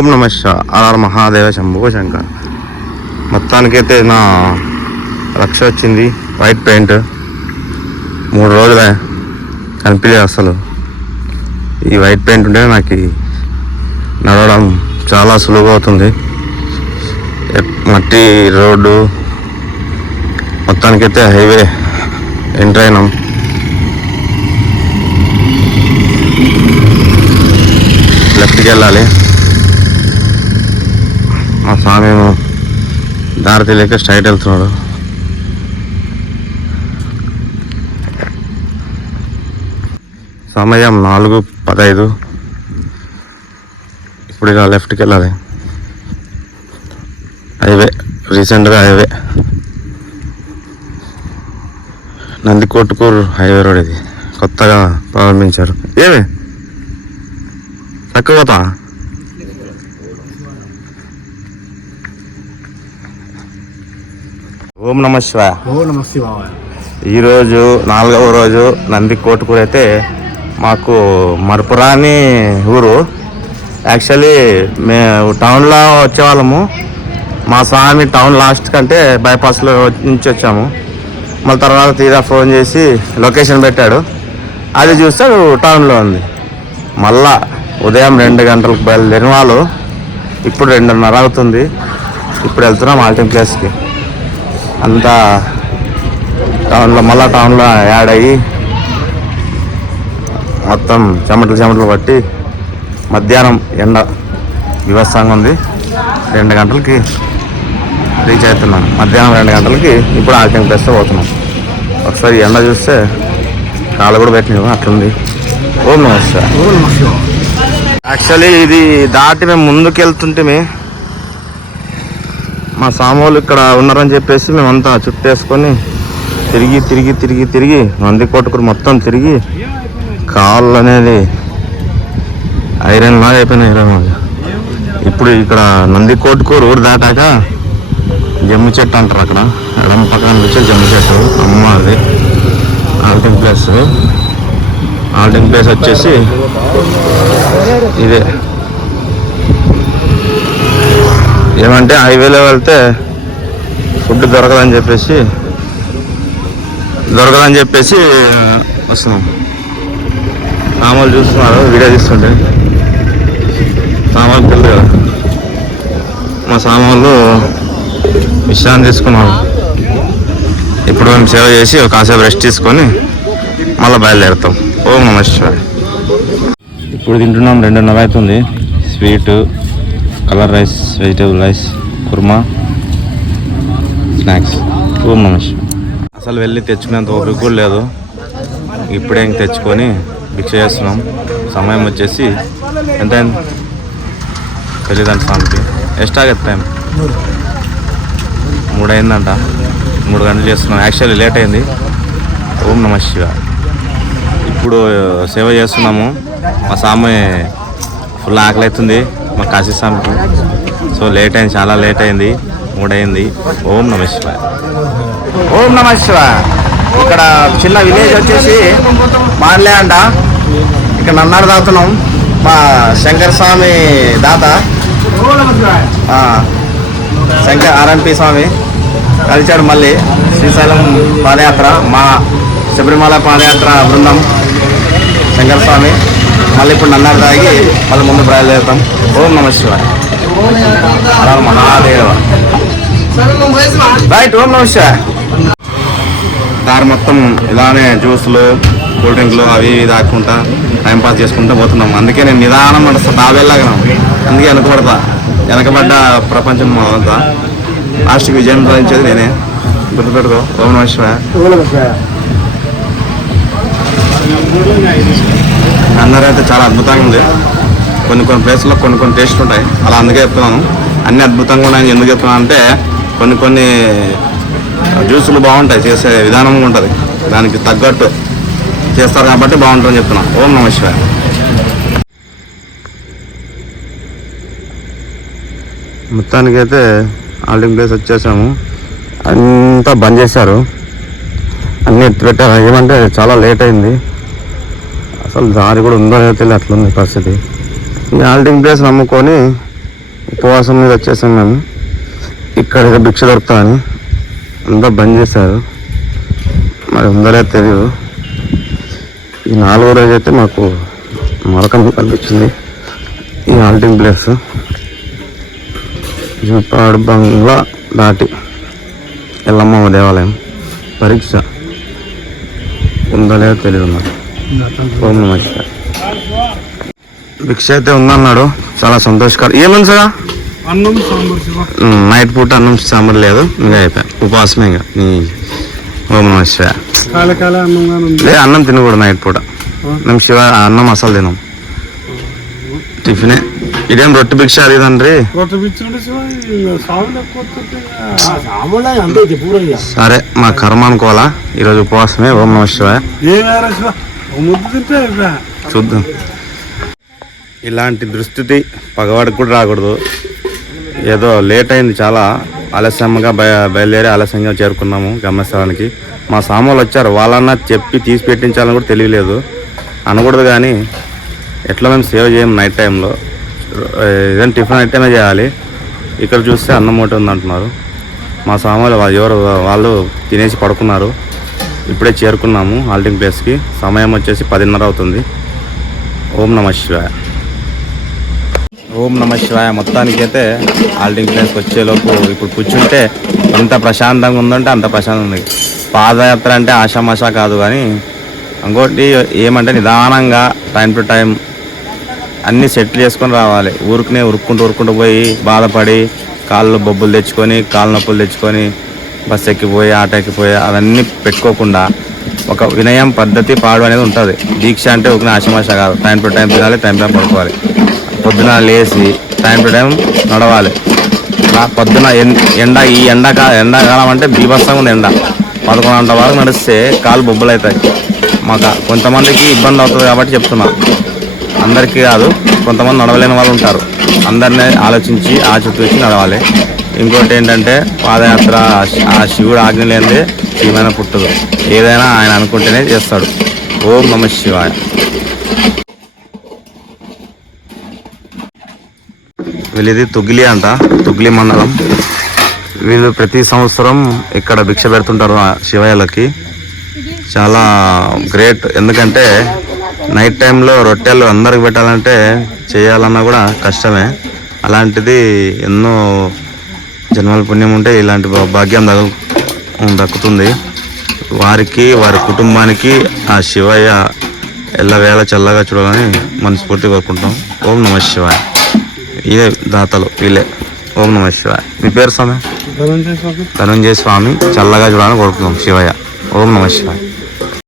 ఓం నమ శివాయ మహాదేవ శంభో శంకర్. మొత్తానికైతే నా రక్ష వచ్చింది. వైట్ పెయింట్ 3 రోజులే కనిపించలేదు అసలు. ఈ వైట్ పెయింట్ ఉంటే నాకు నడవడం చాలా సులువుగా అవుతుంది. మట్టి రోడ్డు మొత్తానికైతే హైవే ఎంటర్ అయినాం. లెఫ్ట్కి వెళ్ళాలి. మా స్వామి దారి తెలియక స్ట్రైట్ వెళ్తున్నాడు. సమయం 4:15. ఇప్పుడు ఇలా లెఫ్ట్కి వెళ్ళాలి. హైవే రీసెంట్గా హైవే నందికొట్కూరు హైవే రోడ్ ఇది కొత్తగా ప్రారంభించారు. ఏమి చక్కగా ఓం నమ శివాయ. ఈరోజు 4వ రోజు నందికొట్కూరు. అయితే మాకు మరపురాని ఊరు. యాక్చువల్లీ మేము టౌన్లో వచ్చేవాళ్ళము. మా స్వామి టౌన్ లాస్ట్ కంటే బైపాస్లో నుంచి వచ్చాము. మళ్ళీ తర్వాత తీరా ఫోన్ చేసి లొకేషన్ పెట్టాడు. అది చూస్తే టౌన్లో ఉంది. మళ్ళా ఉదయం 2 గంటలకు బయలుదేరిన వాళ్ళు ఇప్పుడు 2:30 అవుతుంది. ఇప్పుడు వెళ్తున్నాం ఆల్టింగ్ ప్లేస్కి. అంతా టౌన్లో మళ్ళీ టౌన్లో యాడ్ అయ్యి మొత్తం చెమటలు పట్టి మధ్యాహ్నం ఎండ వివత్సంగా ఉంది. 2 గంటలకి రీచ్ అవుతున్నాను. మధ్యాహ్నం 2 గంటలకి ఇప్పుడు ఆల్టింగ్ ప్లేస్తో పోతున్నాం. ఒకసారి ఎండ చూస్తే కాళ్ళు కూడా పెట్టినవి అట్లుంది. ఓం నమ శివాయ. యాక్చువల్లీ ఇది దాటి మేము ముందుకు వెళ్తుంటే మా సామోళ్ళు ఇక్కడ ఉన్నారని చెప్పేసి మేమంతా చుట్టేసుకొని తిరిగి నందికొట్కూరు మొత్తం తిరిగి కాళ్ళు అనేది ఐరన్ లాగా అయిపోయినాయి. ఇప్పుడు ఇక్కడ నందికొట్కూరు ఊరు దాటాక జమ్మి చెట్టు అంటారు. అక్కడ ఎడమ పక్కన వచ్చే జమ్మి చెట్టు అమ్మ. అది ఆల్టింగ్ ప్లేస్ వచ్చేసి ఇదే. ఏమంటే హైవేలో వెళ్తే ఫుడ్ దొరకదని చెప్పేసి వస్తున్నాం. సామాన్లు చూస్తున్నారు, వీడియో తీస్తుంటే సామాన్లు తెలియదు కదా. మా సామాన్లు విశ్రాంతి తీసుకున్నాం. ఇప్పుడు మేము సేవ చేసి ఒక కాసేపు రెస్ట్ తీసుకొని మళ్ళీ బయలుదేరుతాం. ఓం నమ శివాయ. ఇప్పుడు తింటున్నాం. 2:30 అవుతుంది. Sweet, colour rice, vegetable rice, kurma, snacks. ఓం నమ శివాయ. అసలు వెళ్ళి తెచ్చుకునేంత ఓపిక కూడా లేదు. ఇప్పుడే ఇంక తెచ్చుకొని భిక్ష చేస్తున్నాం. సమయం వచ్చేసి ఎంత తెలియదండి స్వామికి. ఎస్టాగేది టైం 3 అయిందంట. 3 గంటలు చేస్తున్నాం. యాక్చువల్లీ లేట్ అయింది. ఓం నమ శివాయ. ఇప్పుడు సేవ చేస్తున్నాము. మా స్వామి ఫుల్ ఆకలి అవుతుంది మా కాశీ స్వామికి. సో లేట్ అయింది, చాలా లేట్ అయింది. 3 అయింది. ఓం నమ శివాయ. ఓం నమ శివాయ. ఇక్కడ చిన్న విలేజ్ వచ్చేసి మాన్లే అంట. ఇక్కడ నన్నాడు తాగుతున్నాం. మా శంకర స్వామి దాత శంకర్ ఆర్ఎంపీ స్వామి కలిచాడు. మళ్ళీ శ్రీశైలం పాదయాత్ర, మా శబరిమల పాదయాత్ర బృందం శంకర స్వామి. మళ్ళీ ఇప్పుడు నన్నాడు తాగి మళ్ళీ ముందు బయలుదేరుతాం. ఓం నమ శివాయ. మహాదేవ. రైట్. ఓం నమ శివాయ. దారి మొత్తం ఇలానే జ్యూస్లు, కూల్ డ్రింక్లు అవి ఇవి తాక్కుంటా టైంపాస్ చేసుకుంటూ పోతున్నాం. అందుకే నేను నిదానం నడుస్తా, తావేలాగా. అందుకే వెనకబడ్డ ప్రపంచం అంతా. లాస్ట్కి విజయం సాధించేది నేనే, గుర్తుపెట్టుకో. ఓం నమ శివాయ. అందరైతే చాలా అద్భుతంగా ఉంది. కొన్ని ప్లేస్లో కొన్ని టేస్ట్ ఉంటాయి. అలా అందుకే చెప్తున్నాను. అన్నీ అద్భుతంగా ఉన్నాయని ఎందుకు చెప్తున్నాను అంటే కొన్ని జ్యూసులు బాగుంటాయి, చేసే విధానం ఉంటుంది, దానికి తగ్గట్టు చేస్తారు కాబట్టి బాగుంటుందని చెప్తున్నా. ఓం నమ శివాయ. మొత్తానికైతే ఆల్టింగ్ ప్లేస్ వచ్చేసాము. అంతా బంద్ చేశారు, అన్నీ ఎత్తిపెట్టారు. ఏమంటే చాలా లేట్ అయింది. అసలు దారి కూడా ఉందో లేదో తెలియదు, అట్లుంది పరిస్థితి. ఈ ఆల్టింగ్ ప్లేస్ నమ్ముకొని ఉపవాసం మీద వచ్చేసాం మేము. ఇక్కడ ఏదో భిక్ష దొరుకుతామని అంతా బంద్ చేశారు, మరి ఉందలే తెలియదు. ఈ 4వ రోజు అయితే మాకు మరకం కనిపించింది. ఈ హాల్టింగ్ ప్లేస్ జూపాడు బంగ్లా దాటి ఎల్లమ్మ దేవాలయం. పరీక్ష ఉందో లేదో తెలియదు నాకు. ఓం నమః శివాయ. భిక్ష అయితే ఉందన్నాడు, చాలా సంతోషకరం. ఏముంది సార్? అన్నం సాంబార్. నైట్ పూట అన్నం సాంబార్ లేదు, ఇంకా అయిపోయా ఉపవాసమే. ఇంకా నీ ఓం నమః శివాయ. లే అన్నం తినకూడదు నైట్ పూట. మేము శివ అన్నం అసలు తినం, టిఫినే. ఇదేం రొట్టె భిక్ష అది తండ్రి. సరే మా కర్మ అనుకోవాలా, ఈరోజు ఉపవాసమే. ఓం నమః శివాయ. చూద్దాం. ఇలాంటి దుస్థితి పగవాడికి కూడా రాకూడదు. ఏదో లేట్ అయింది, చాలా ఆలస్యంగా బయలుదేరి ఆలస్యంగా చేరుకున్నాము గమ్యస్థానానికి. మా సామాన్లు వచ్చారు, వాళ్ళన్నా చెప్పి తీసి పెట్టించాలని కూడా తెలియలేదు. అనకూడదు కానీ ఎట్లా మేము సేవ్ చేయము నైట్ టైంలో. ఏదైనా టిఫిన్ ఐటమే చేయాలి. ఇక్కడ చూస్తే అన్నం ఒకటి ఉంది అంటున్నారు. మా సామాన్లు ఎవరు వాళ్ళు తినేసి పడుకున్నారు. ఇప్పుడే చేరుకున్నాము హాల్టింగ్ ప్లేస్కి. సమయం వచ్చేసి 10:30 అవుతుంది. ఓం నమః శివాయ. ఓం నమః శివాయ. మొత్తానికైతే హాల్టింగ్ ప్లేస్కి వచ్చేలోపు ఇప్పుడు కూర్చుంటే ఎంత ప్రశాంతంగా ఉందంటే అంత ప్రశాంతంగా ఉంది. పాదయాత్ర అంటే ఆషామాషా కాదు, కానీ ఇంకోటి ఏమంటే నిదానంగా టైం టు టైం అన్నీ సెటిల్ చేసుకొని రావాలి. ఊరుకునే ఉరుక్కుంటూ పోయి బాధపడి కాళ్ళు బొబ్బులు తెచ్చుకొని కాళ్ళ నొప్పులు తెచ్చుకొని బస్సు ఎక్కిపోయి ఆటో ఎక్కిపోయి అవన్నీ పెట్టుకోకుండా ఒక వినయం పద్ధతి పాడు అనేది ఉంటుంది. దీక్ష అంటే ఒక ఆశమాష కాదు. టైం టు టైం తినాలి, టైం టు టైం పడుకోవాలి. పొద్దున లేచి టైం టు టైం నడవాలి. పొద్దున ఈ ఎండాకాలం అంటే బీభత్సంగా ఉంది ఎండ. 11 గంటల వరకు నడిస్తే కాళ్ళు బొబ్బులు అవుతాయి. మాకు కొంతమందికి ఇబ్బంది అవుతుంది కాబట్టి చెప్తున్నా, అందరికీ కాదు. కొంతమంది నడవలేని వాళ్ళు ఉంటారు. అందరినీ ఆలోచించి ఆచితూచి నడవాలి. ఇంకోటి ఏంటంటే పాదయాత్ర ఆ శివుడు ఆజ్ఞ లేనిదే ఏమైనా పుట్టదు. ఏదైనా ఆయన అనుకుంటేనే చేస్తాడు. ఓం నమః శివాయ. వీళ్ళది తుగ్లి అంట, తుగ్లి మండలం. వీళ్ళు ప్రతి సంవత్సరం ఇక్కడ భిక్ష పెడుతుంటారు శివయ్యలకి. చాలా గ్రేట్. ఎందుకంటే నైట్ టైంలో రొట్టెలు అందరికి పెట్టాలంటే చేయాలన్నా కూడా కష్టమే. అలాంటిది ఎన్నో జన్మల పుణ్యం ఉంటే ఇలాంటి భాగ్యం దక్కుతుంది వారికి, వారి కుటుంబానికి. ఆ శివయ్య ఎల్లవేళ చల్లగా చూడాలని మనస్ఫూర్తిగా కోరుకుంటాం. ఓం నమః శివాయ. ఇదే దాతలు వీళ్ళే. ఓం నమః శివాయ. మీ పేరు స్వామి? ధనంజయ స్వామి. చల్లగా చూడాలని కోరుకుంటాం శివయ్య. ఓం నమః శివాయ.